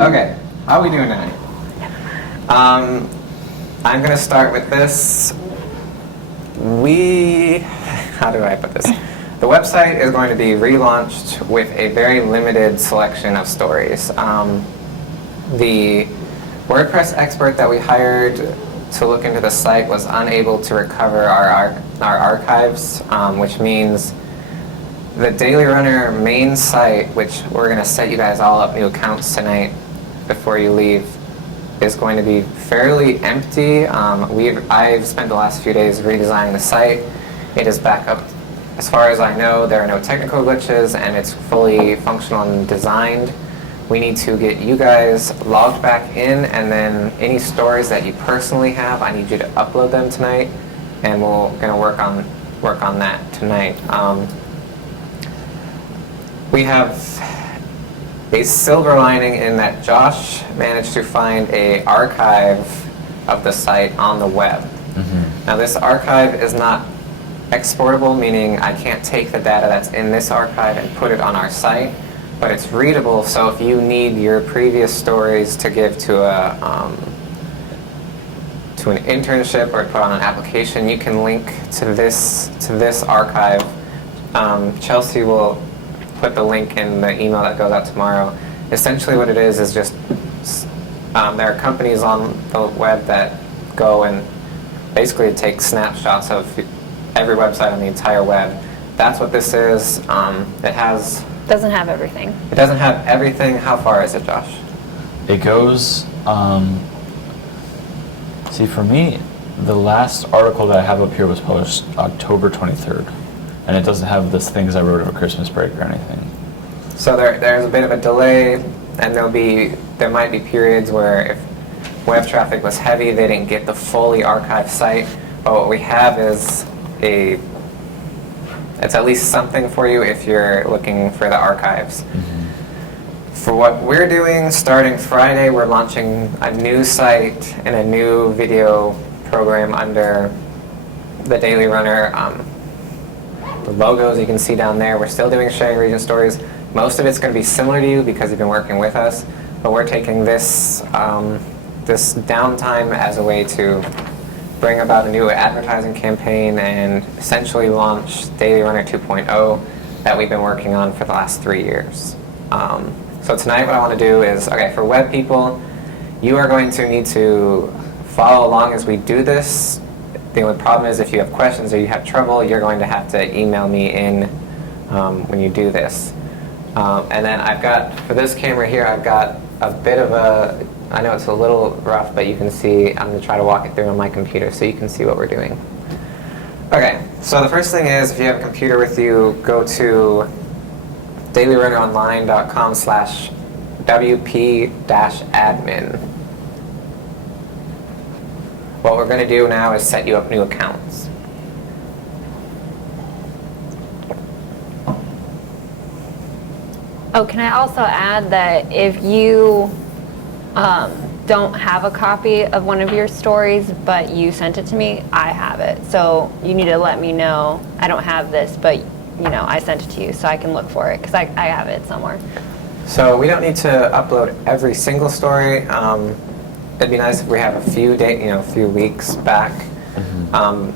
Okay, how are we doing tonight? I'm going to start with this. How do I put this? The website is going to be relaunched with a very limited selection of stories. The WordPress expert that we hired to look into the site was unable to recover our archives, which means the Daily Runner main site, which we're going to set you guys all up new accounts tonight before you leave, is going to be fairly empty. I've spent the last few days redesigning the site. It is back up. As far as I know, there are no technical glitches, and it's fully functional and designed. We need to get you guys logged back in, and then any stories that you personally have, I need you to upload them tonight, and we're going to work on that tonight. We have a silver lining in that Josh managed to find an archive of the site on the web. Mm-hmm. Now, this archive is not exportable, meaning I can't take the data that's in this archive and put it on our site, but it's readable, so if you need your previous stories to give to an internship or put on an application, you can link to this archive. Chelsea will put the link in the email that goes out tomorrow. Essentially what it is just there are companies on the web that go and basically take snapshots of every website on the entire web. That's what this is. Doesn't have everything. It doesn't have everything. How far is it, Josh? It goes, see, for me, the last article that I have up here was published October 23rd. And it doesn't have the things I wrote over Christmas break or anything. So there's a bit of a delay, and there might be periods where if web traffic was heavy, they didn't get the fully archived site. But what we have is it's at least something for you if you're looking for the archives. Mm-hmm. For what we're doing, starting Friday, we're launching a new site and a new video program under the Daily Runner. The logos you can see down there. We're still doing sharing region stories. Most of it's going to be similar to you because you've been working with us, but we're taking this this downtime as a way to bring about a new advertising campaign and essentially launch Daily Runner 2.0 that we've been working on for the last 3 years. So tonight what I want to do is, for web people, you are going to need to follow along as we do this. The only problem is if you have questions or you have trouble, you're going to have to email me in when you do this. And then for this camera here, I've got a bit of I know it's a little rough, but you can see, I'm going to try to walk it through on my computer so you can see what we're doing. Okay, so the first thing is, if you have a computer with you, go to dailyrunneronline.com/WP-admin. What we're going to do now is set you up new accounts. Oh, can I also add that if you don't have a copy of one of your stories, but you sent it to me, I have it. So you need to let me know, I don't have this, but I sent it to you so I can look for it because I have it somewhere. So we don't need to upload every single story. It'd be nice if we have a few weeks back. Mm-hmm.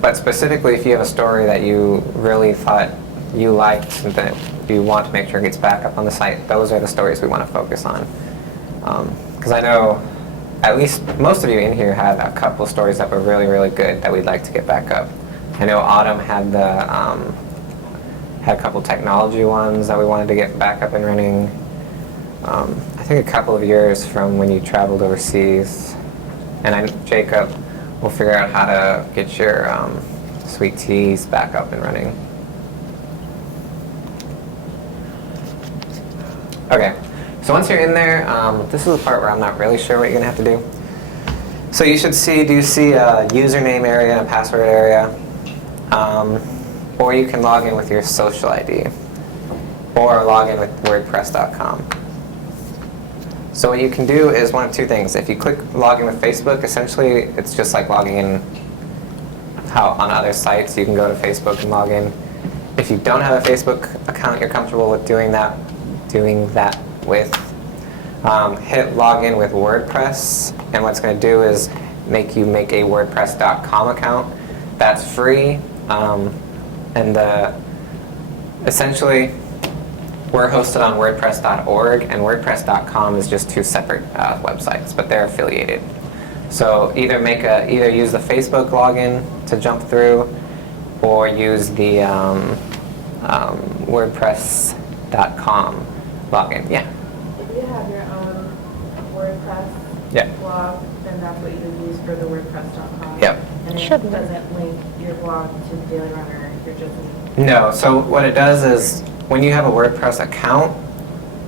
But specifically, if you have a story that you really thought you liked and that you want to make sure it gets back up on the site, those are the stories we want to focus on. Because I know at least most of you in here had a couple stories that were really, really good that we'd like to get back up. I know Autumn had had a couple technology ones that we wanted to get back up and running. I think a couple of years from when you traveled overseas. And Jacob will figure out how to get your sweet teas back up and running. Okay, so once you're in there, this is the part where I'm not really sure what you're going to have to do. So you should see, do you see a username area and a password area? Or you can log in with your social ID. Or log in with WordPress.com. So what you can do is one of two things. If you click log in with Facebook, essentially it's just like logging in how on other sites you can go to Facebook and log in. If you don't have a Facebook account you're comfortable with doing that with, hit login with WordPress, and what's going to do is make you make a WordPress.com account. That's free, and essentially we're hosted on WordPress.org, and WordPress.com is just two separate websites, but they're affiliated. So either use the Facebook login to jump through, or use the WordPress.com login. Yeah. If you have your own WordPress Yeah. blog, then that's what you would use for the WordPress.com. Yep. And Should it doesn't link your blog to Daily Runner. You're just No, so what it does is when you have a WordPress account,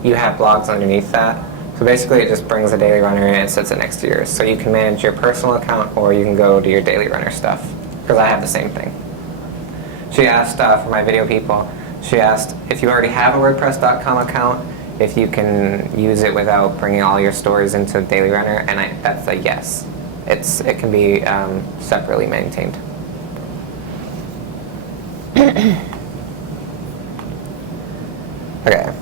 you have blogs underneath that. So basically it just brings the Daily Runner in and sets it next to yours. So you can manage your personal account, or you can go to your Daily Runner stuff, because I have the same thing. She asked for my video people, she asked if you already have a WordPress.com account, if you can use it without bringing all your stories into Daily Runner, and that's a yes. It can be separately maintained. Okay.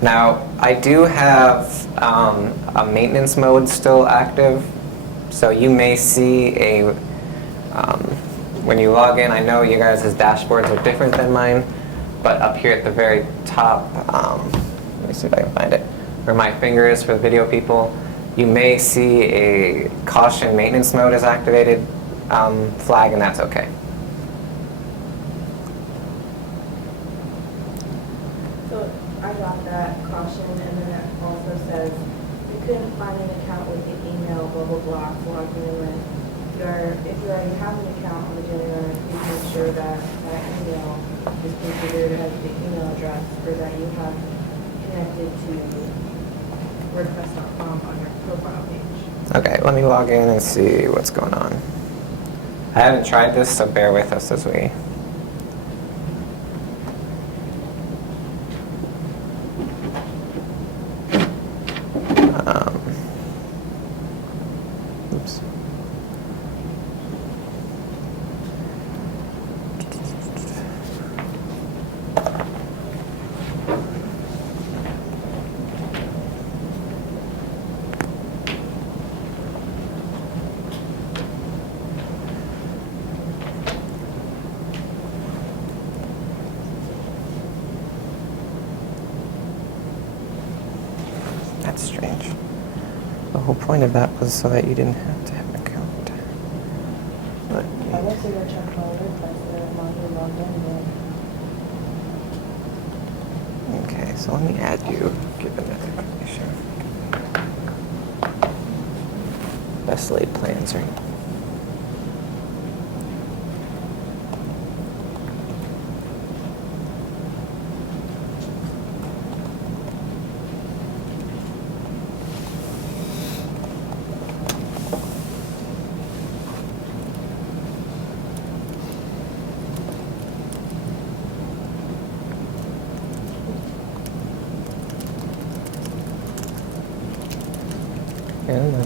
Now, I do have a maintenance mode still active, so you may see when you log in, I know you guys' dashboards are different than mine, but up here at the very top, let me see if I can find it, where my finger is for the video people, you may see a caution maintenance mode is activated flag, and that's okay. So I got that caution, and then it also says you couldn't find an account with the email blah blah blah to log in with. If you already have an account on the Daily Runner, please make sure that that email is considered as the email address, or that you have connected to WordPress.com on your profile page. Okay, let me log in and see what's going on. I haven't tried this, so bear with us as we... Oops. That's strange. The whole point of that was so that you didn't have to have an account. But, I guess you're going to check my WordPress there and log in. okay, so let me add you, given that information. Best laid plans, right? Yeah.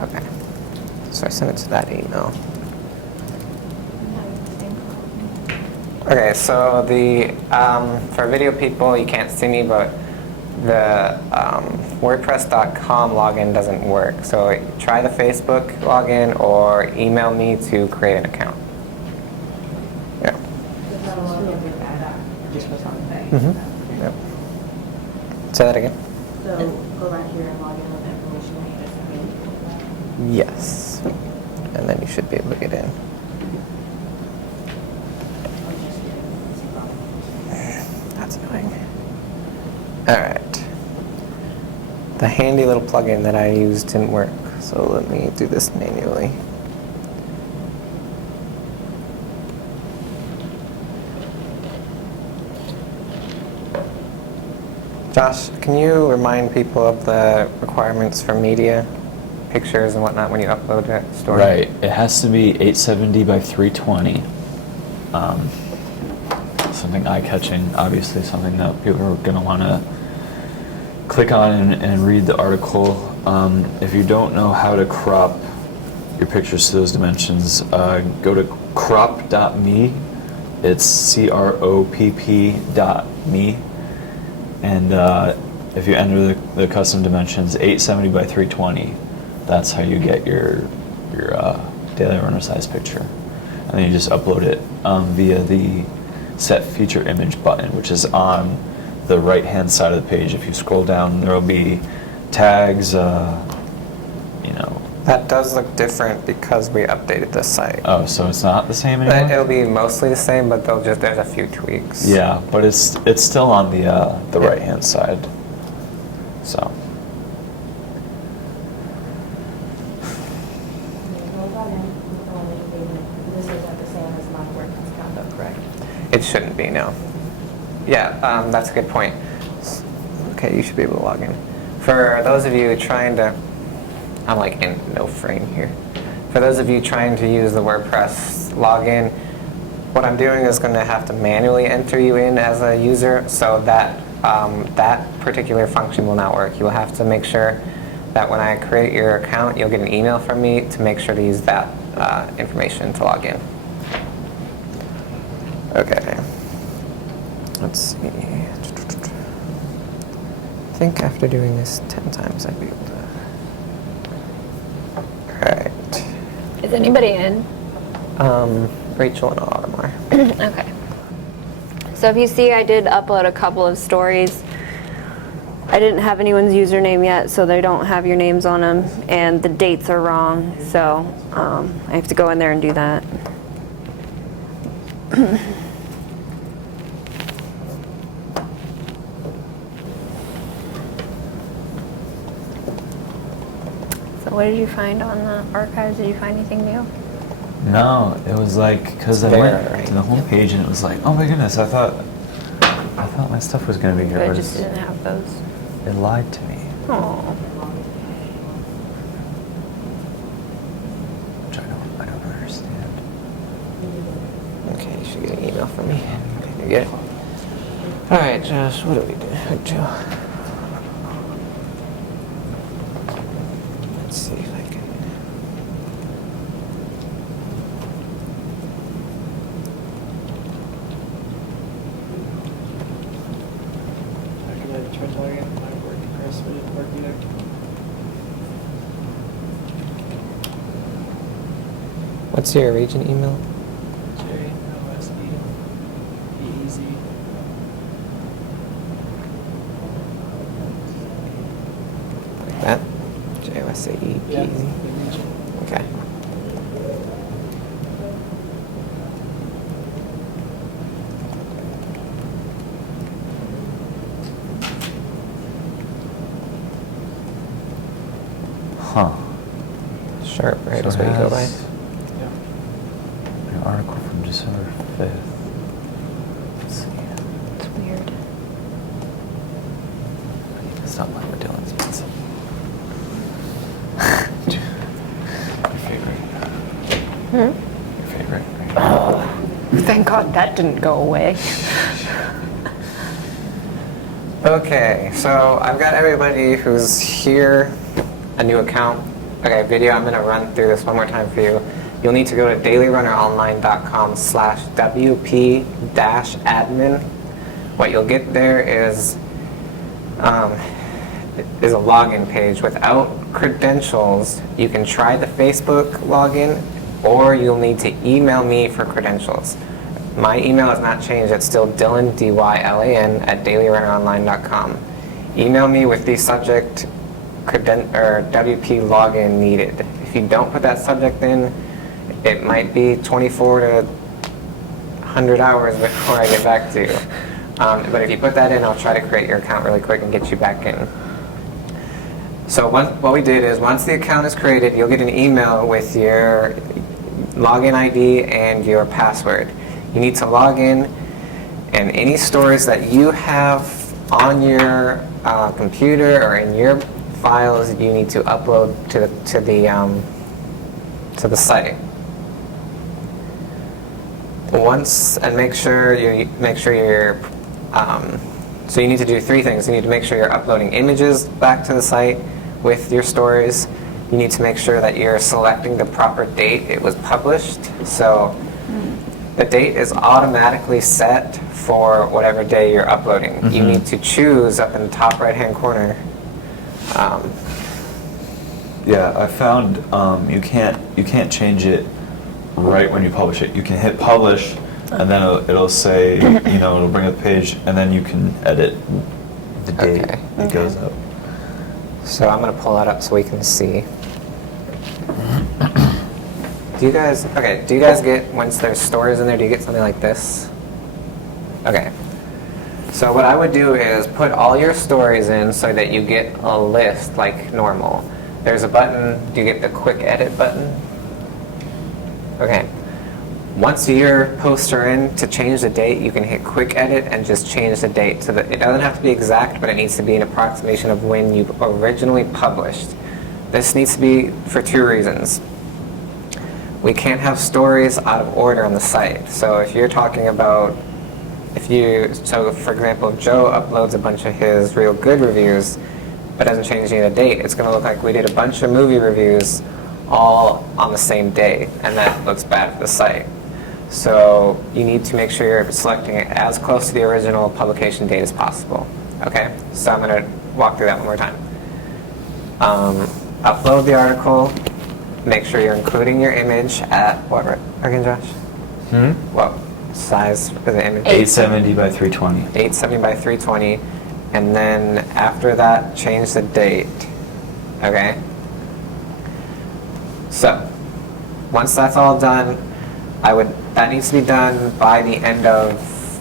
Okay. So I sent it to that email. Okay, so for video people, you can't see me, but the WordPress.com login doesn't work. So try the Facebook login or email me to create an account. Yeah. There's not a login with that. Just was on the page. Mm-hmm. Yep. Say that again. So go back here and log in with the information that you just sent me. Yes. And then you should be able to get in. That's annoying. All right. The handy little plugin that I used didn't work, so let me do this manually. Josh, can you remind people of the requirements for media, pictures and whatnot when you upload a story? Right. It has to be 870 by 320. Something eye-catching, obviously something that people are going to want to click on and read the article. If you don't know how to crop your pictures to those dimensions, go to crop.me. It's CROPP.me. And if you enter the custom dimensions, 870 by 320, that's how you get your daily runner size picture. And then you just upload it via the set feature image button, which is on the right hand side of the page. If you scroll down, there will be tags, That does look different because we updated the site. Oh, so it's not the same But anymore? it'll be mostly the same, but there's a few tweaks. Yeah, but it's still on the right hand side. So Hold on in, this is at the same as my work misconduct, correct? It shouldn't be, no. Yeah, that's a good point. Okay, you should be able to log in. For those of you trying to, I'm like in no frame here. For those of you trying to use the WordPress login, what I'm doing is going to have to manually enter you in as a user, so that that particular function will not work. You will have to make sure that when I create your account, you'll get an email from me to make sure to use that information to log in. Okay. Let's see. I think after doing this 10 times, I'd be able to. Alright. Is anybody in? Rachel and Autumn are. Okay. So if you see, I did upload a couple of stories. I didn't have anyone's username yet, so they don't have your names on them, and the dates are wrong, so I have to go in there and do that. So what did you find on the archives? Did you find anything new? no, it was like because I There, went right. to the home page and it was like, oh my goodness, I thought my stuff was gonna be here, But it but just didn't have those. it lied to me, Oh. which I don't understand. Okay, you should get an email from me. Okay, you get it? Alright, Josh, what do we do? Joe. Let's see if I can. I can try telling it my work address when it's working out. What's your region email? JOSE Like that? JOSAE. Yeah, the region. Okay. Huh. Sharp, right? So That's it what you go by. has an article from December 5th. Let's see. It's weird. It's not like we're doing this. Your favorite. Your favorite. Right? Oh, thank God that didn't go away. Okay, so I've got everybody who's here a new account. Okay, video, I'm going to run through this one more time for you. You'll need to go to dailyrunneronline.com/wp-admin. What you'll get there is a login page. Without credentials, you can try the Facebook login, or you'll need to email me for credentials. My email has not changed. It's still Dylan, D-Y-L-A-N, @dailyrunneronline.com. Email me with the subject WP login needed. If you don't put that subject in, it might be 24 to 100 hours before I get back to you. But if you put that in, I'll try to create your account really quick and get you back in. So what we did is once the account is created, you'll get an email with your login ID and your password. You need to log in, and any stories that you have on your computer or in your files, you need to upload to the site. Once, and make sure your So you need to do three things. You need to make sure you're uploading images back to the site with your stories. You need to make sure that you're selecting the proper date it was published. So the date is automatically set for whatever day you're uploading. You Mhm. need to choose up in the top right-hand corner. Yeah, I found you can't change it right when you publish it. You can hit publish, and then it'll say, it'll bring up the page, and then you can edit the date Okay. it goes up. So I'm going to pull that up so we can see. Do you guys get, once there's stories in there, do you get something like this? Okay. So what I would do is put all your stories in so that you get a list like normal. There's a button, do you get the quick edit button? Okay. Once your posts are in, to change the date, you can hit quick edit and just change the date. So that it doesn't have to be exact, but it needs to be an approximation of when you originally published. This needs to be for two reasons. We can't have stories out of order on the site. So if you're talking about, so for example, if Joe uploads a bunch of his real good reviews, but doesn't change any of the date, it's going to look like we did a bunch of movie reviews all on the same day, and that looks bad for the site. So you need to make sure you're selecting it as close to the original publication date as possible. Okay, so I'm going to walk through that one more time. Upload the article. Make sure you're including your image at what again, Josh? What size for the image? 870 by 320. 870 by 320, and then after that, change the date. Okay? So, once that's all done, that needs to be done by the end of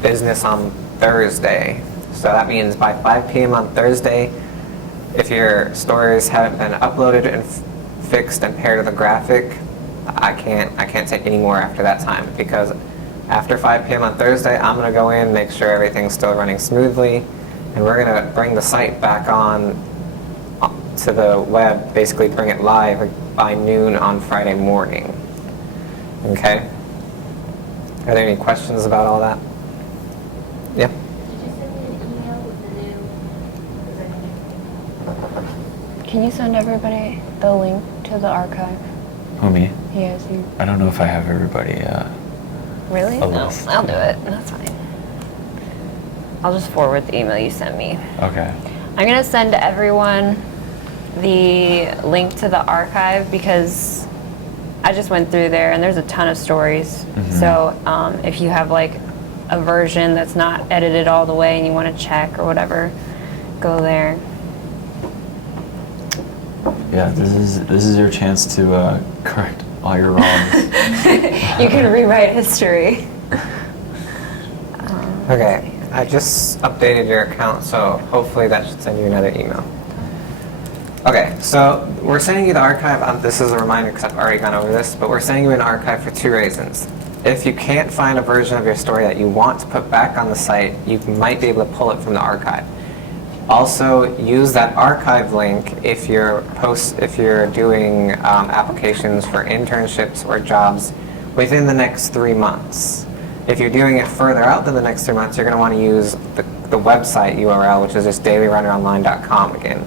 business on Thursday. So that means by 5 p.m. on Thursday, if your stories haven't been uploaded and fixed and paired to the graphic, I can't take any more after that time, because after 5 p.m. on Thursday, I'm going to go in, make sure everything's still running smoothly, and we're going to bring the site back on to the web, basically bring it live by noon on Friday morning. Okay? Are there any questions about all that? Yeah? Did you send me an email with the new? Can you send everybody the link to the archive? Who, me? Yes, you. I don't know if I have everybody. Really? A No, list. I'll do it. That's fine. I'll just forward the email you sent me. Okay. I'm gonna send everyone the link to the archive because I just went through there and there's a ton of stories. Mhm. So if you have like a version that's not edited all the way and you want to check or whatever, go there. Yeah, this is your chance to correct all your wrongs. You can rewrite history. Okay, I just updated your account, so hopefully that should send you another email. Okay, so we're sending you the archive. This is a reminder because I've already gone over this, but we're sending you an archive for two reasons. If you can't find a version of your story that you want to put back on the site, you might be able to pull it from the archive. Also, use that archive link if you're doing applications for internships or jobs within the next 3 months. If you're doing it further out than the next 3 months, you're going to want to use the website URL, which is just dailyrunneronline.com again.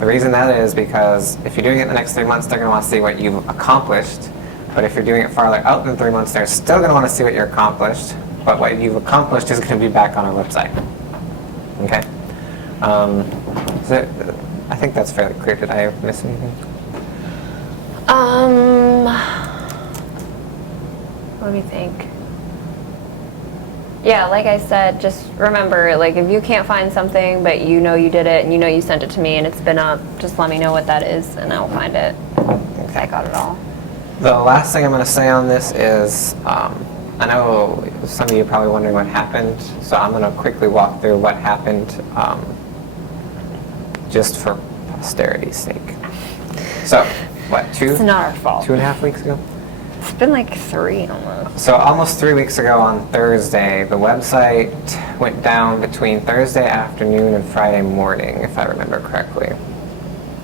The reason that is because if you're doing it in the next 3 months, they're going to want to see what you've accomplished. But if you're doing it farther out than 3 months, they're still going to want to see what you're accomplished. But what you've accomplished is going to be back on our website. Okay? I think that's fairly clear. Did I miss anything? Let me think. Yeah, like I said, just remember, like if you can't find something, but you know you did it and you know you sent it to me and it's been up, just let me know what that is and I'll find it. I got it all. The last thing I'm going to say on this is, I know some of you are probably wondering what happened, so I'm going to quickly walk through what happened just for posterity's sake. So, what, It's not our fault. 2.5 weeks ago? It's been like 3 almost. So almost 3 weeks ago on Thursday, the website went down between Thursday afternoon and Friday morning, if I remember correctly.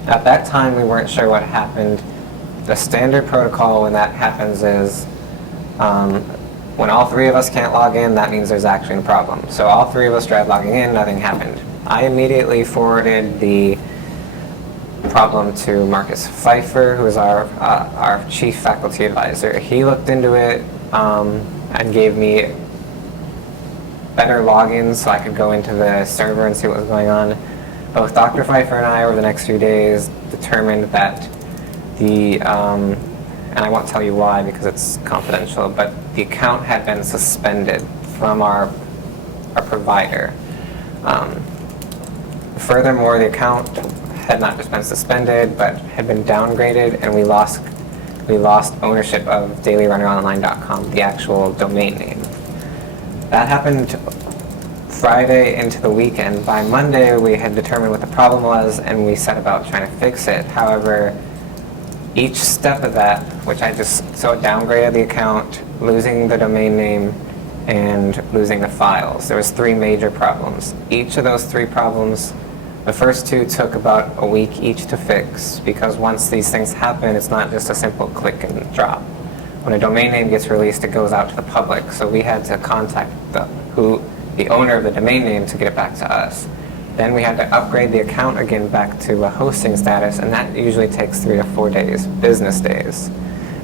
At that time, we weren't sure what happened. The standard protocol when that happens is When all three of us can't log in, that means there's actually a problem. So all three of us tried logging in, nothing happened. I immediately forwarded the problem to Marcus Pfeiffer, who is our chief faculty advisor. He looked into it and gave me better logins so I could go into the server and see what was going on. Both Dr. Pfeiffer and I, over the next few days, determined that and I won't tell you why because it's confidential, but the account had been suspended from our provider. Furthermore, the account had not just been suspended, but had been downgraded, and we lost ownership of dailyrunneronline.com, the actual domain name. That happened Friday into the weekend. By Monday, we had determined what the problem was, and we set about trying to fix it. However, each step of that, which it downgraded the account, losing the domain name, and losing the files. There was 3 major problems. Each of those 3 problems, the first 2 took about a week each to fix, because once these things happen, it's not just a simple click and drop. When a domain name gets released, it goes out to the public, so we had to contact the owner of the domain name to get it back to us. Then we had to upgrade the account again back to a hosting status, and that usually takes 3 to 4 days, business days.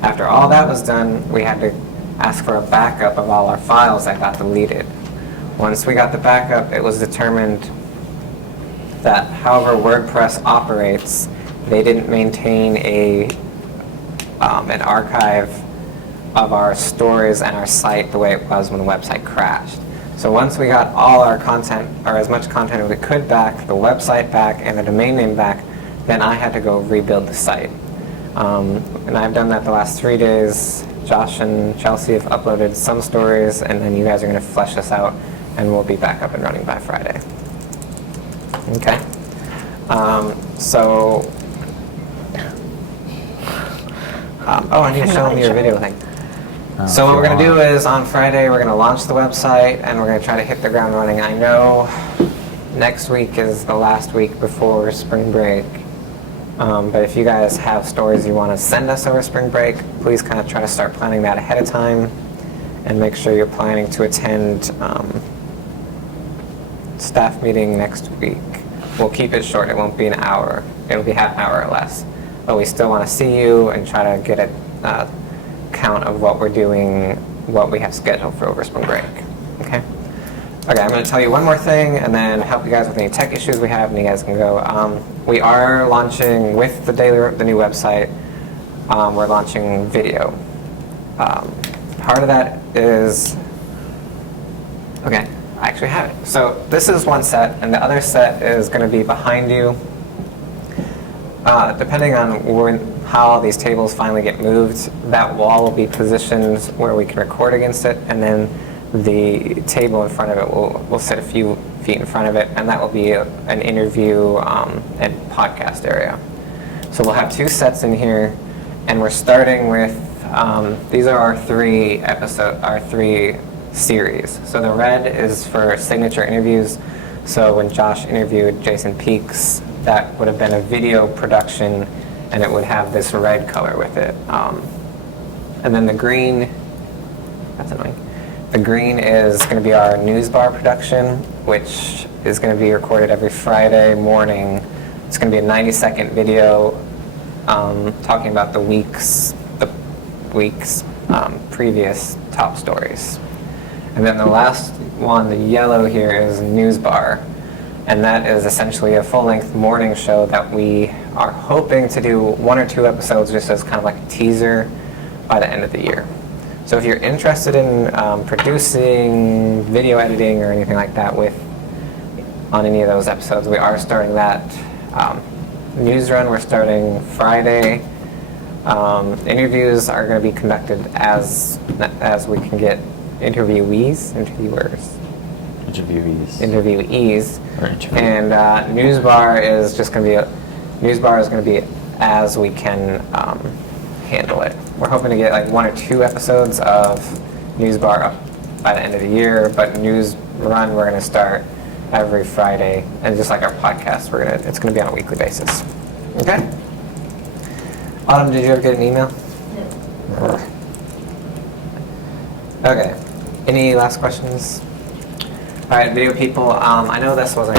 After all that was done, we had to ask for a backup of all our files that got deleted. Once we got the backup, it was determined that however WordPress operates, they didn't maintain an archive of our stories and our site the way it was when the website crashed. So once we got all our content, or as much content as we could back, the website back, and the domain name back, then I had to go rebuild the site. And I've done that the last 3 days. Josh and Chelsea have uploaded some stories, and then you guys are going to flesh this out, and we'll be back up and running by Friday. Okay? I need to show them your video thing. So what we're going to do is on Friday we're going to launch the website and we're going to try to hit the ground running. I know next week is the last week before spring break, but if you guys have stories you want to send us over spring break, please kind of try to start planning that ahead of time and make sure you're planning to attend staff meeting next week. We'll keep it short. It won't be an hour. It'll be half an hour or less. But we still want to see you and try to get a count of what we're doing, what we have scheduled for over spring break. Okay? Okay, I'm going to tell you one more thing and then help you guys with any tech issues we have, and you guys can go. We are launching with the new website. We're launching video. Part of that is, okay, I actually have it. So this is one set, and the other set is going to be behind you. Depending on how these tables finally get moved, that wall will be positioned where we can record against it, and then the table in front of it will sit a few feet in front of it, and that will be an interview and podcast area. So we'll have 2 sets in here, and we're starting with, these are our 3 series. So the red is for signature interviews. So when Josh interviewed Jason Peaks, that would have been a video production, and it would have this red color with it. And then the green, that's annoying. The green is going to be our news bar production, which is going to be recorded every Friday morning. It's going to be a 90-second video talking about the week's previous top stories. And then the last one, the yellow here, is news bar. And that is essentially a full-length morning show that we are hoping to do 1 or 2 episodes just as kind of like a teaser by the end of the year. So if you're interested in producing, video editing, or anything like that on any of those episodes, we are starting that. News run, we're starting Friday. Interviews are going to be conducted as we can get interviewees. And news bar is going to be as we can handle it. We're hoping to get like 1 or 2 episodes of news bar up by the end of the year, but news run we're going to start every Friday, and just like our podcast, it's going to be on a weekly basis. Okay. Autumn, did you ever get an email? No. Okay. Any last questions? All right, video people. I know this wasn't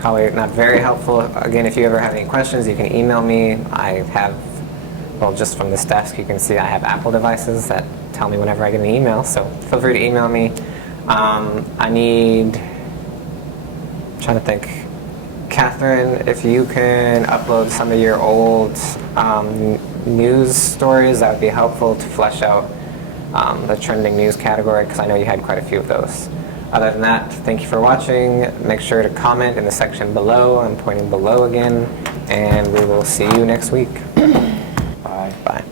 probably not very helpful. Again, if you ever have any questions, you can email me. I have, well, just from this desk, you can see I have Apple devices that tell me whenever I get an email. So feel free to email me. I need. I'm trying to think. Catherine, if you can upload some of your old news stories, that would be helpful to flesh out the trending news category, because I know you had quite a few of those. Other than that, thank you for watching. Make sure to comment in the section below. I'm pointing below again, and we will see you next week. Bye. Bye.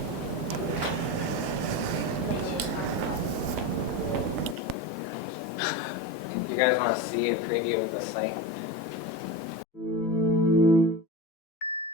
You guys want to see a preview of the site?